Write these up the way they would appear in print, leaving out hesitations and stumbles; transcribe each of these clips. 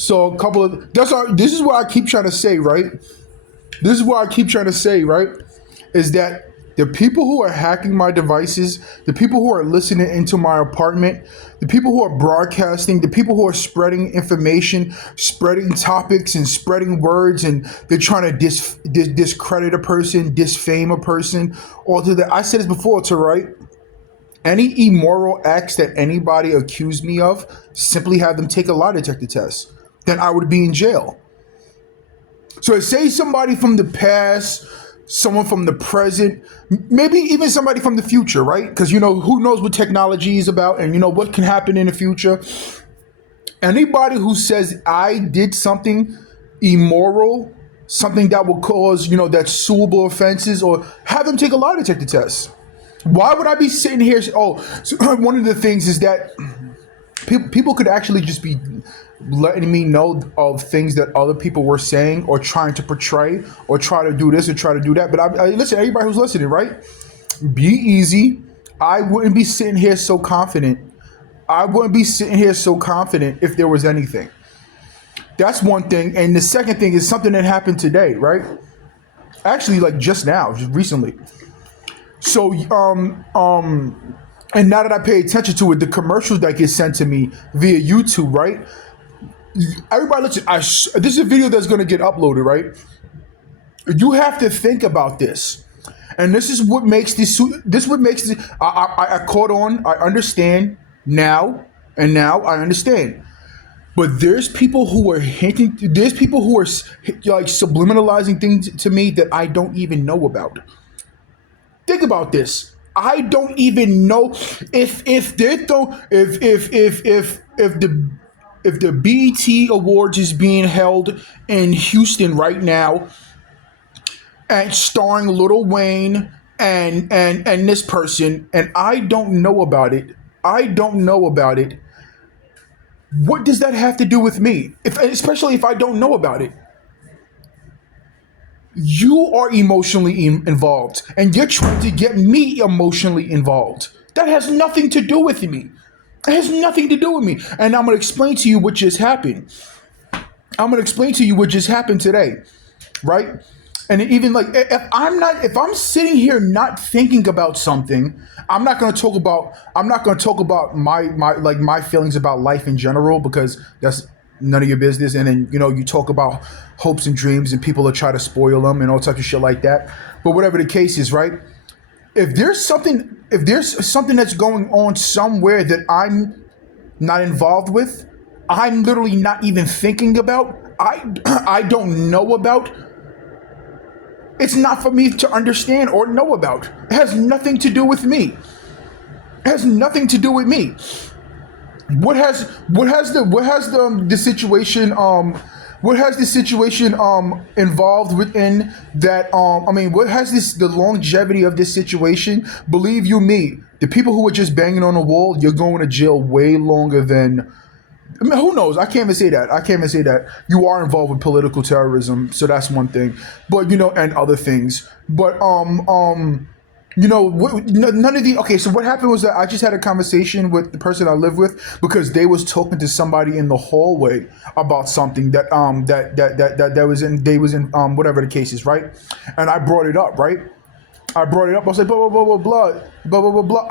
So a couple of this is what I keep trying to say, right? This is what I keep trying to say, right? Is that the people who are hacking my devices, the people who are listening into my apartment, the people who are broadcasting, the people who are spreading information, spreading topics, and spreading words, and they're trying to discredit a person, disfame a person, or to that. I said this before, to right. Any immoral acts that anybody accused me of, simply have them take a lie detector test. Then I would be in jail. So say somebody from the past, someone from the present, maybe even somebody from the future, right? Because who knows what technology is about, and what can happen in the future. Anybody who says I did something immoral, something that will cause that suable offenses, or have them take a lie detector test. Why would I be sitting here? Oh, so one of the things is that people could actually just be letting me know of things that other people were saying or trying to portray or try to do this or try to do that. But I listen, everybody who's listening, right? Be easy. I wouldn't be sitting here so confident. I wouldn't be sitting here so confident if there was anything. That's one thing. And the second thing is something that happened today, right? Actually, like just now, just recently. So, and now that I pay attention to it, the commercials that get sent to me via YouTube, right? Everybody, listen. This is a video that's going to get uploaded, right? You have to think about this, and this is what makes this. This what makes this. I caught on. I understand now, and now I understand. But there's people who are hinting. There's people who are like subliminalizing things to me that I don't even know about. Think about this. I don't even know if they don't if the BET Awards is being held in Houston right now, and starring Lil Wayne and this person, and I don't know about it. I don't know about it. What does that have to do with me? Especially if I don't know about it. You are emotionally involved, and you're trying to get me emotionally involved. That has nothing to do with me. It has nothing to do with me. And I'm going to explain to you what just happened. I'm going to explain to you what just happened today, right? And even like if I'm sitting here not thinking about something, I'm not going to talk about my feelings about life in general, because that's none of your business. And then you talk about hopes and dreams, and people will try to spoil them and all types of shit like that. But whatever the case is, right? If there's something that's going on somewhere that I'm not involved with, I'm literally not even thinking about, I don't know about, it's not for me to understand or know about. It has nothing to do with me. It has nothing to do with me. What has the situation involved within that what has the longevity of this situation? Believe you me, the people who are just banging on the wall, you're going to jail way longer than, who knows? I can't even say that. You are involved with political terrorism, so that's one thing. But and other things. But none of the. Okay, so what happened was that I just had a conversation with the person I live with, because they was talking to somebody in the hallway about something that was in, they was in, whatever the case is, right? And I brought it up, right? I brought it up. I was like, blah blah blah blah blah blah blah blah blah.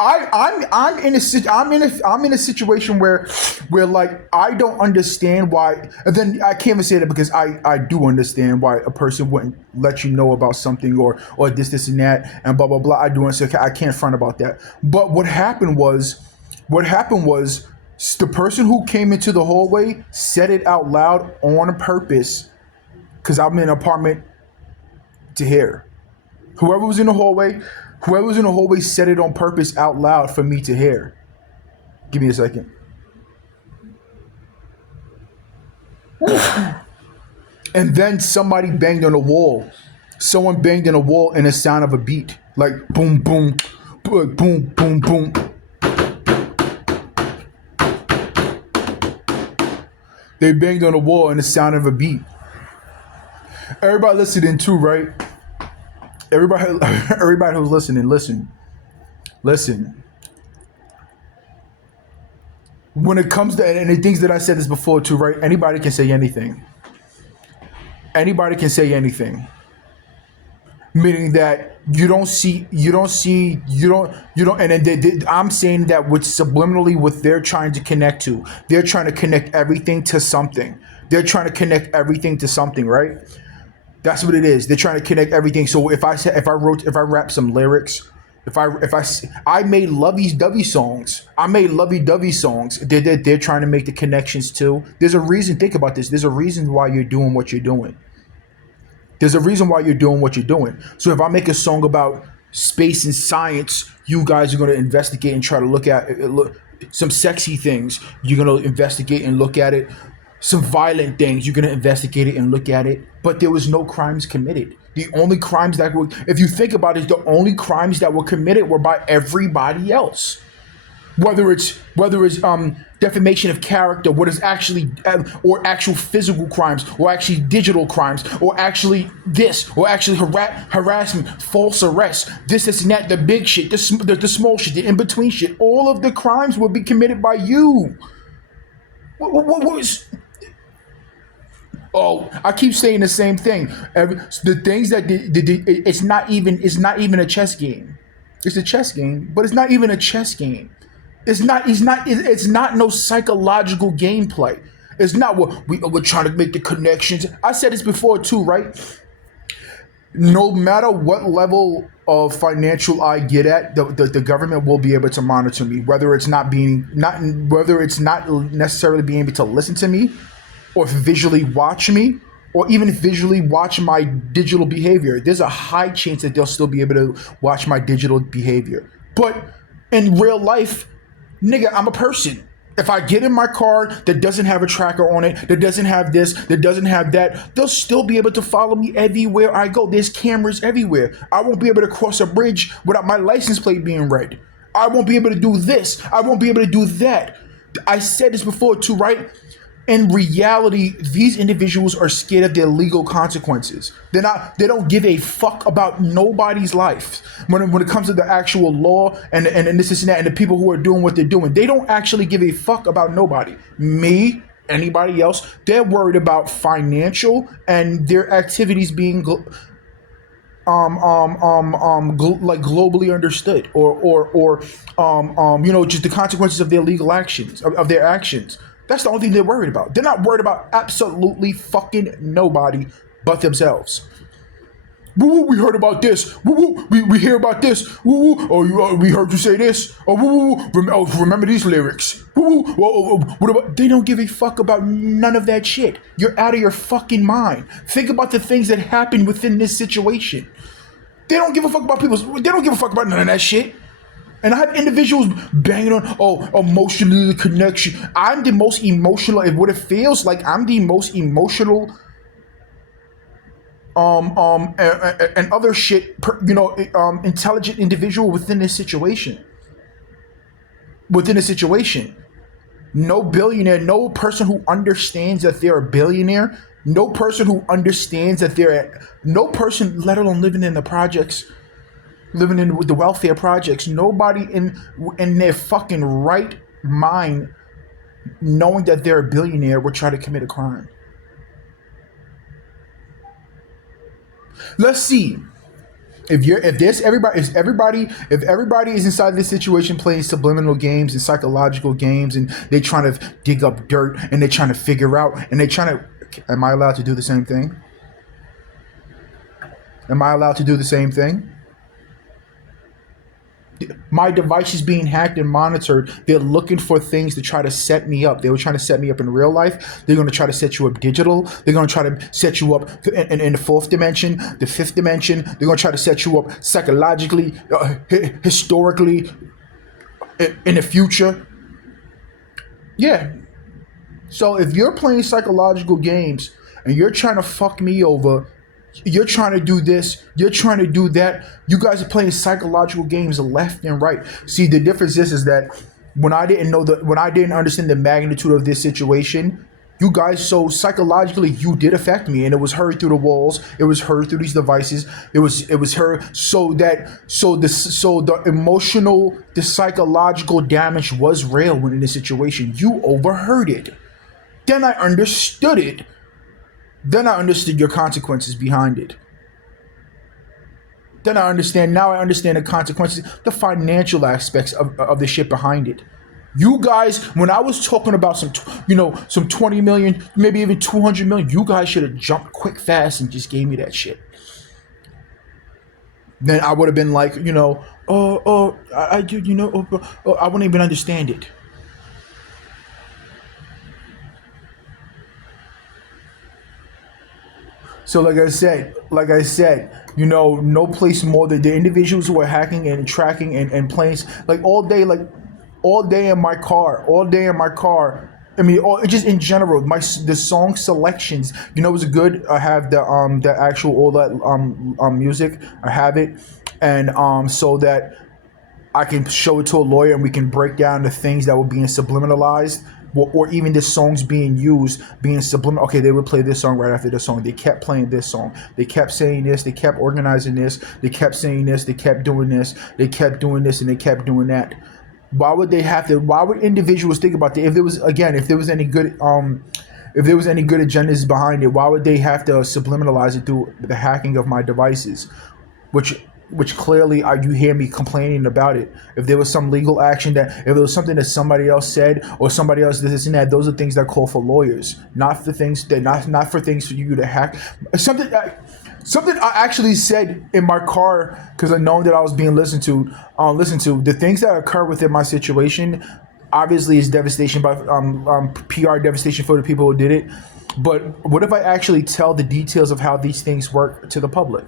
I'm in a situation where like I don't understand why. And then I can't even say that, because I do understand why a person wouldn't let you know about something, or this and that and blah blah blah. I do understand. I can't front about that. But what happened was the person who came into the hallway said it out loud on purpose, because I'm in an apartment to hear. Whoever was in the hallway said it on purpose out loud for me to hear. Give me a second. And then somebody banged on the wall. Someone banged on the wall in the sound of a beat. Like boom, boom, boom, boom, boom, boom. They banged on the wall in the sound of a beat. Everybody listening too, right? Everybody who's listening, listen. when it comes to, and the things that I said this before too, right? Anybody can say anything. Anybody can say anything. Meaning that and then I'm saying that with subliminally what they're trying to connect to, they're trying to connect everything to something. They're trying to connect everything to something, right? That's what it is. They're trying to connect everything. So if I rap some lyrics, I made lovey-dovey songs. I made lovey-dovey songs. They're trying to make the connections too. There's a reason. Think about this. There's a reason why you're doing what you're doing. There's a reason why you're doing what you're doing. So if I make a song about space and science, you guys are going to investigate and try to look at some sexy things. You're going to investigate and look at it. Some violent things, you're going to investigate it and look at it. But there was no crimes committed. The only crimes that were, if you think about it, the only crimes that were committed were by everybody else. Whether it's defamation of character, what is actually, or actual physical crimes, or actually digital crimes, or actually this, or actually harassment, false arrest, this and that, the big shit, the small shit, the in between shit. All of the crimes will be committed by you. What was? Oh, I keep saying the same thing. The things that it's not even a chess game. It's a chess game, but it's not even a chess game. It's not no psychological gameplay. It's not what we're trying to make the connections. I said this before too, right? No matter what level of financial I get at, the government will be able to monitor me, whether it's not necessarily being able to listen to me, or visually watch me, or even visually watch my digital behavior. There's a high chance that they'll still be able to watch my digital behavior. But in real life, nigga, I'm a person. If I get in my car that doesn't have a tracker on it, that doesn't have this, that doesn't have that, they'll still be able to follow me everywhere I go. There's cameras everywhere. I won't be able to cross a bridge without my license plate being read. I won't be able to do this. I won't be able to do that. I said this before too, right? In reality, these individuals are scared of their legal consequences. They don't give a fuck about nobody's life. When it comes to the actual law and this and that, and the people who are doing what they're doing, they don't actually give a fuck about nobody. Me, anybody else, they're worried about financial and their activities being like globally understood, or just the consequences of their legal actions, of their actions. That's the only thing they're worried about. They're not worried about absolutely fucking nobody but themselves. Woo, we heard about this. Woo, we hear about this. Woo, oh, we heard you say this. Oh, woo, remember these lyrics. Woo, what about? They don't give a fuck about none of that shit. You're out of your fucking mind. Think about the things that happen within this situation. They don't give a fuck about people's. They don't give a fuck about none of that shit. And I have individuals banging on, emotional connection. I'm the most emotional. What it feels like, I'm the most emotional, and other shit, intelligent individual within this situation. No billionaire, no person who understands that they're a billionaire, no person who understands that no person, let alone living in the projects, living in the welfare projects, nobody in their fucking right mind, knowing that they're a billionaire, would try to commit a crime. Let's see if everybody is inside this situation playing subliminal games and psychological games, and they're trying to dig up dirt, and they're trying to figure out, and they're trying to. Am I allowed to do the same thing? Am I allowed to do the same thing? My device is being hacked and monitored. They're looking for things to try to set me up. They were trying to set me up in real life. They're going to try to set you up digital. They're going to try to set you up in the fourth dimension, the fifth dimension. They're going to try to set you up psychologically, historically, in the future. Yeah. So if you're playing psychological games and you're trying to fuck me over, you're trying to do this, you're trying to do that, you guys are playing psychological games left and right. See, the difference is that when I didn't understand the magnitude of this situation, You guys, so psychologically, you did affect me, and it was heard through the walls. It was heard through these devices. It was heard, so the emotional, the psychological damage was real when in this situation. You overheard it. Then I understood it. Then I understood your consequences behind it. Then I understand. Now I understand the consequences, the financial aspects of the shit behind it. You guys, when I was talking about some 20 million, maybe even 200 million, you guys should have jumped quick, fast, and just gave me that shit. Then I would have been like, I do, I wouldn't even understand it. So like I said, no place more than the individuals who are hacking and tracking and playing like all day in my car, all day in my car. I mean, just in general, the song selections. It was good. I have the actual all that music. I have it, and so that I can show it to a lawyer and we can break down the things that were being subliminalized, or even the songs being used, being subliminal. Okay, they would play this song right after this song. They kept playing this song. They kept saying this. They kept organizing this. They kept saying this. They kept doing this. They kept doing this, and they kept doing that. Why would they have to? Why would individuals think about that? If there was any good agendas behind it, why would they have to subliminalize it through the hacking of my devices? Which clearly you hear me complaining about it. If there was some legal action, if there was something that somebody else said or somebody else did this and that, those are things that call for lawyers, not for things for you to hack. Something I actually said in my car, because I know that I was being listened to. The things that occur within my situation, obviously, is devastation by PR devastation for the people who did it. But what if I actually tell the details of how these things work to the public?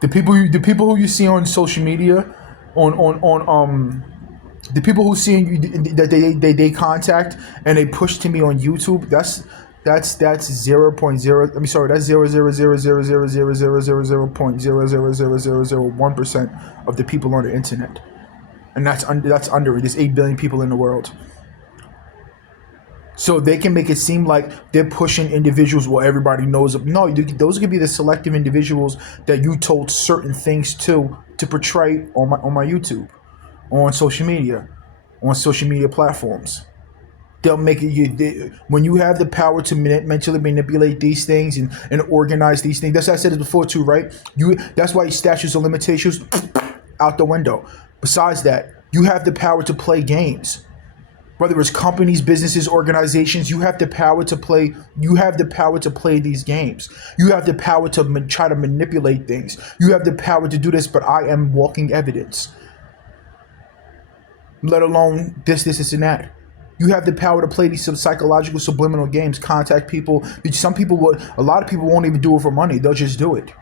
The people who you see on social media, the people who see you that they contact and they push to me on YouTube. That's 0.0. That's 0.00000000001% of the people on the internet, and that's under it. There's 8 billion people in the world. So they can make it seem like they're pushing individuals. Well, everybody knows them. No, those could be the selective individuals that you told certain things to portray on my YouTube, on social media platforms. They'll make it. When you have the power to mentally manipulate these things and organize these things. That's why I said it before too, right? That's why statutes of limitations out the window. Besides that, you have the power to play games. Whether it's companies, businesses, organizations, you have the power to play. You have the power to play these games. You have the power to try to manipulate things. You have the power to do this. But I am walking evidence. Let alone this, and that. You have the power to play these psychological subliminal games. Contact people. A lot of people won't even do it for money. They'll just do it.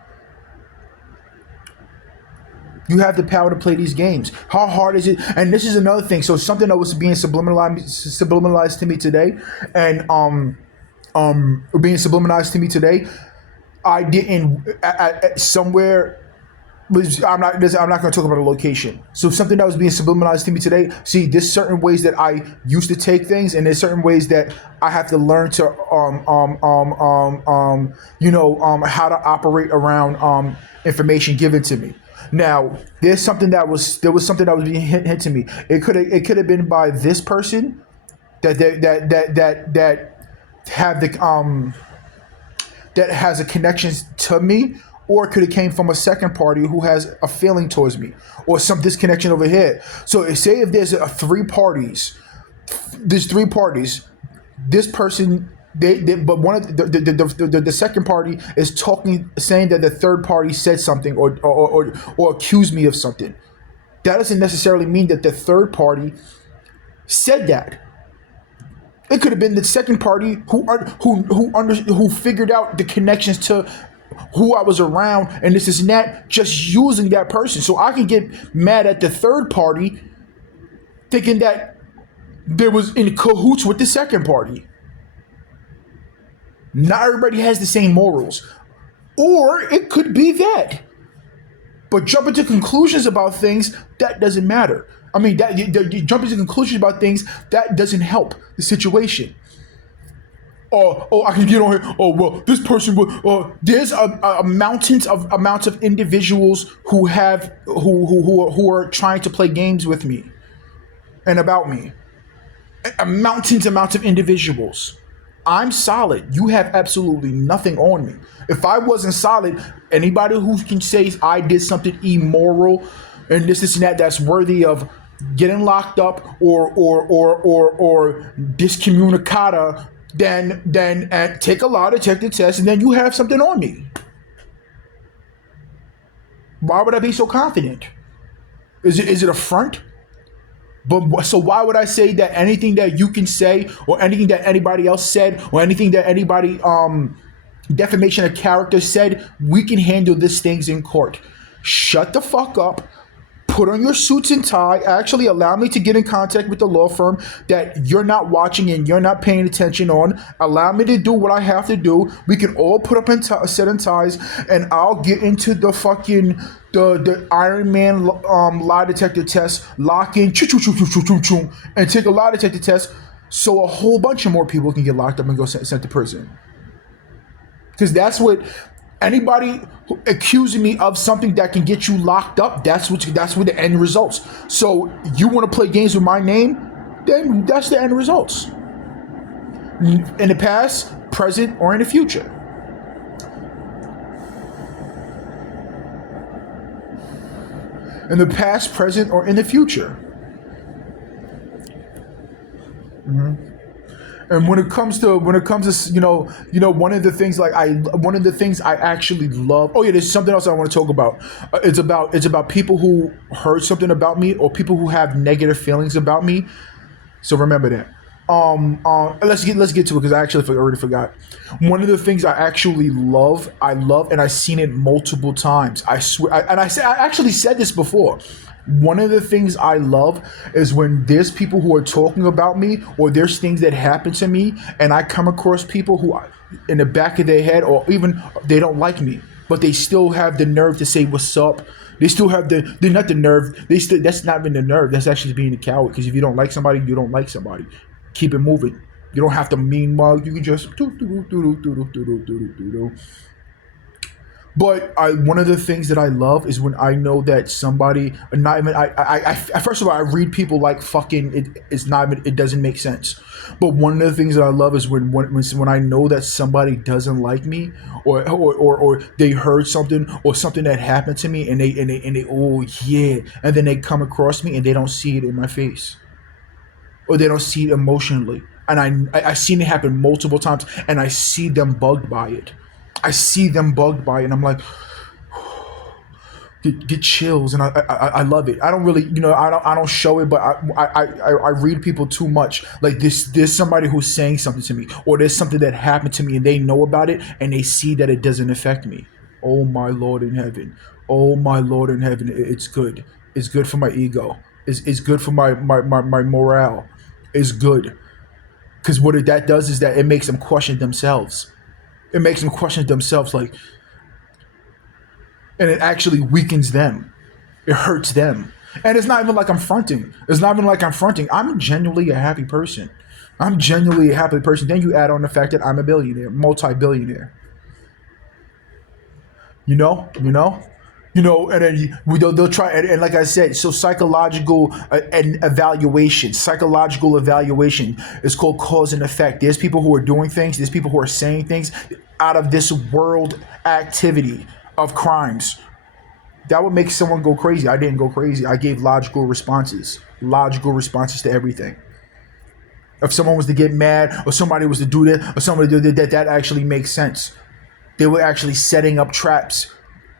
You have the power to play these games. How hard is it? And this is another thing. So something that was being subliminalized to me today, and being subliminalized to me today, I didn't somewhere. I'm not going to talk about a location. So something that was being subliminalized to me today. See, there's certain ways that I used to take things, and there's certain ways that I have to learn to how to operate around information given to me. Now, there was something that was being hit to me. It could have been by this person that have the that has a connection to me, or it could have came from a second party who has a feeling towards me, or some disconnection over here. So say if there's three parties, this person. But one of the second party is saying that the third party said something or accused me of something. That doesn't necessarily mean that the third party said that. It could have been the second party who figured out the connections to who I was around and this and that, just using that person. So I can get mad at the third party, thinking that there was in cahoots with the second party. Not everybody has the same morals. Or it could be that. But jumping to conclusions about things, that doesn't matter. I mean, jumping to conclusions about things, that doesn't help the situation. Oh, I can get on here. Oh, well, this person will. There's a amounts of individuals who have who are trying to play games with me and about me. Amounts of individuals. I'm solid. You have absolutely nothing on me. If I wasn't solid, anybody who can say I did something immoral and this and that that's worthy of getting locked up or discommunicata, then take a lie detector test, and then you have something on me. Why would I be so confident? Is it a front? But so why would I say that anything that you can say or anything that anybody else said or anything that anybody defamation of character said, we can handle these things in court? Shut the fuck up. Put on your suits and tie. Actually, allow me to get in contact with the law firm that you're not watching and you're not paying attention on. Allow me to do what I have to do. We can all put up in set and ties, and I'll get into the fucking the Iron Man lie detector test. Lock in, and take a lie detector test, so a whole bunch of more people can get locked up and go sent to prison. Because that's what anybody accusing me of something that can get you locked up, that's what the end results. So you want to play games with my name, then that's the end results. In the past, present, or in the future. In the past, present, or in the future. And when it comes to one of the things I actually love. Oh yeah, there's something else I want to talk about. It's about people who heard something about me or people who have negative feelings about me. So remember that. Let's get to it because I actually already forgot. One of the things I actually love, and I've seen it multiple times. I swear, I actually said this before. One of the things I love is when there's people who are talking about me or there's things that happen to me and I come across people who in the back of their head or even they don't like me, but they still have the nerve to say what's up. They still have they're not the nerve. That's not even the nerve. That's actually being a coward, because if you don't like somebody, you don't like somebody. Keep it moving. You don't have to mean mug. You can just But one of the things that I love is when I know that somebody, not even I first of all, I read people like fucking. It's not even, it doesn't make sense. But one of the things that I love is when I know that somebody doesn't like me, or they heard something or something that happened to me, and they oh yeah, and then they come across me and they don't see it in my face, or they don't see it emotionally, and I seen it happen multiple times, and I see them bugged by it. I see them bugged by it, and I'm like, get chills, and I love it. I don't really, I don't show it, but I read people too much. Like there's somebody who's saying something to me, or there's something that happened to me, and they know about it, and they see that it doesn't affect me. Oh my Lord in heaven! Oh my Lord in heaven! It's good. It's good for my ego. It's good for my morale. It's good, because what that does is that it makes them question themselves. It makes them question themselves, like, and it actually weakens them. It hurts them. And it's not even like I'm fronting. I'm genuinely a happy person. I'm genuinely a happy person. Then you add on the fact that I'm a billionaire, multi-billionaire. You know? And then they'll try, and like I said, so psychological psychological evaluation is called cause and effect. There's people who are doing things, there's people who are saying things out of this world activity of crimes that would make someone go crazy. I didn't go crazy. I gave logical responses to everything. If someone was to get mad, or somebody was to do that, or somebody did that actually makes sense. They were actually setting up traps.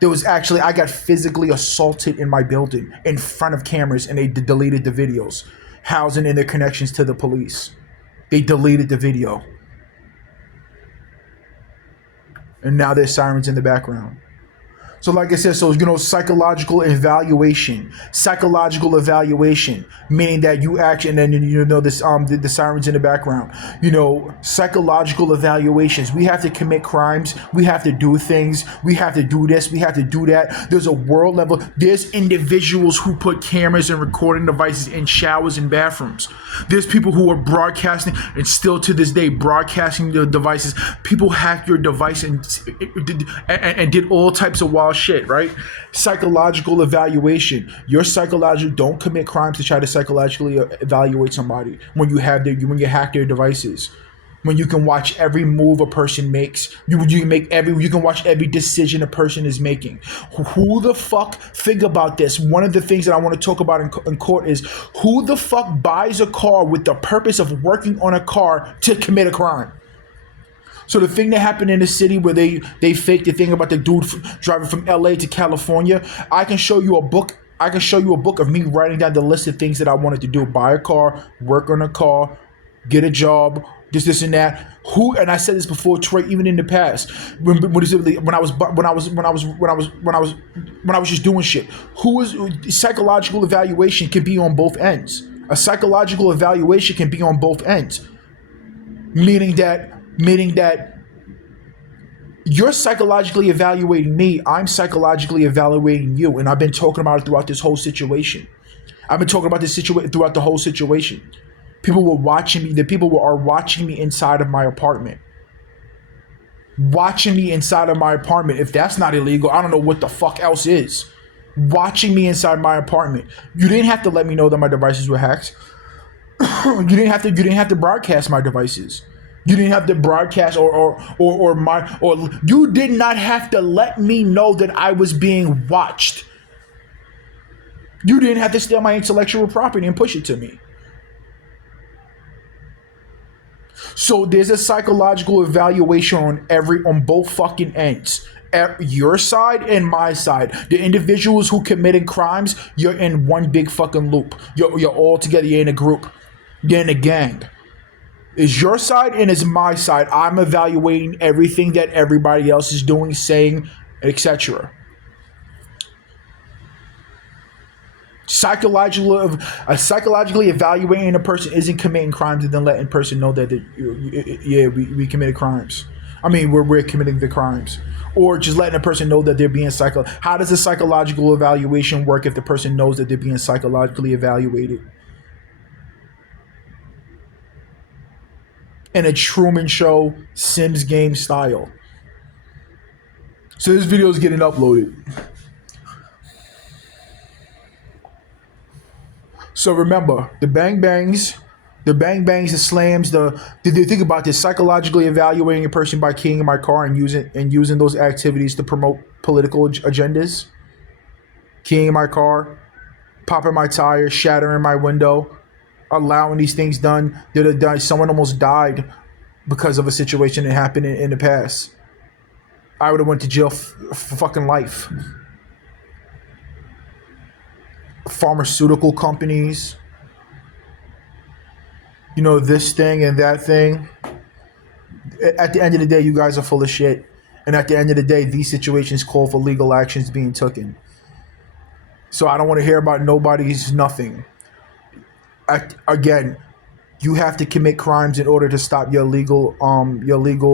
I got physically assaulted in my building in front of cameras, and they deleted the videos, housing in their connections to the police. They deleted the video. And now there's sirens in the background. So like I said, so psychological evaluation, meaning that you actually, and then this the sirens in the background, psychological evaluations. We have to commit crimes, we have to do things, we have to do this, we have to do that. There's a world level. There's individuals who put cameras and recording devices in showers and bathrooms. There's people who are broadcasting, and still to this day broadcasting the devices. People hacked your device and did all types of wild shit, right? Psychological evaluation. Your psychological, don't commit crimes to try to psychologically evaluate somebody when you hack their devices. When you can watch every move a person makes, you can watch every decision a person is making. Who the fuck, think about this. One of the things that I want to talk about in court is who the fuck buys a car with the purpose of working on a car to commit a crime? So the thing that happened in the city where they faked the thing about the dude driving from LA to California, I can show you a book of me writing down the list of things that I wanted to do: buy a car, work on a car, get a job, this and that. And I said this before, Troy, even in the past, when I was just doing shit. Psychological evaluation can be on both ends. A psychological evaluation can be on both ends, meaning that you're psychologically evaluating me, I'm psychologically evaluating you, and I've been talking about it throughout this whole situation. Throughout the whole situation. People were watching me. The people are watching me inside of my apartment. If that's not illegal, I don't know what the fuck else is. Watching me inside my apartment. You didn't have to let me know that my devices were hacked. You didn't have to broadcast my devices. You didn't have to broadcast or you did not have to let me know that I was being watched. You didn't have to steal my intellectual property and push it to me. So there's a psychological evaluation on both fucking ends. At your side and my side. The individuals who committed crimes, you're in one big fucking loop. You're all together, you're in a group. You're in a gang. Is your side and is my side. I'm evaluating everything that everybody else is doing, saying, etc. Psychologically evaluating a person isn't committing crimes and then letting a person know that we committed crimes. I mean, we're committing the crimes. Or just letting a person know that they're being How does a psychological evaluation work if the person knows that they're being psychologically evaluated? In a Truman Show, Sims game style. So this video is getting uploaded. So remember, the bangs, the slams, did they think about this? Psychologically evaluating a person by keying in my car and using those activities to promote political agendas. Keying in my car, popping my tire, shattering my window, allowing these things done. Someone almost died because of a situation that happened in the past. I would have went to jail for fucking life. Pharmaceutical companies, this thing and that thing. At the end of the day, you guys are full of shit. And at the end of the day, these situations call for legal actions being taken. So I don't want to hear about nobody's nothing. Again, you have to commit crimes in order to stop your legal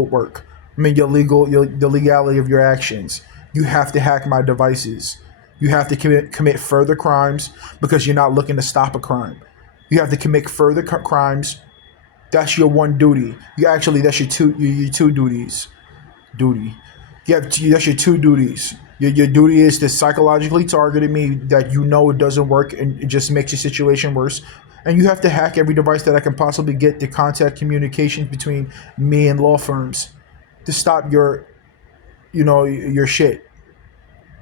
work. I mean, the legality of your actions. You have to hack my devices. You have to commit further crimes because you're not looking to stop a crime. You have to commit further crimes. That's your one duty. That's your two duties. That's your two duties. Your duty is to psychologically target me that it doesn't work and it just makes your situation worse. And you have to hack every device that I can possibly get to contact communications between me and law firms to stop your shit.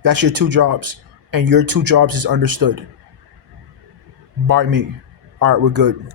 That's your two jobs. And your two jobs is understood by me. All right, we're good.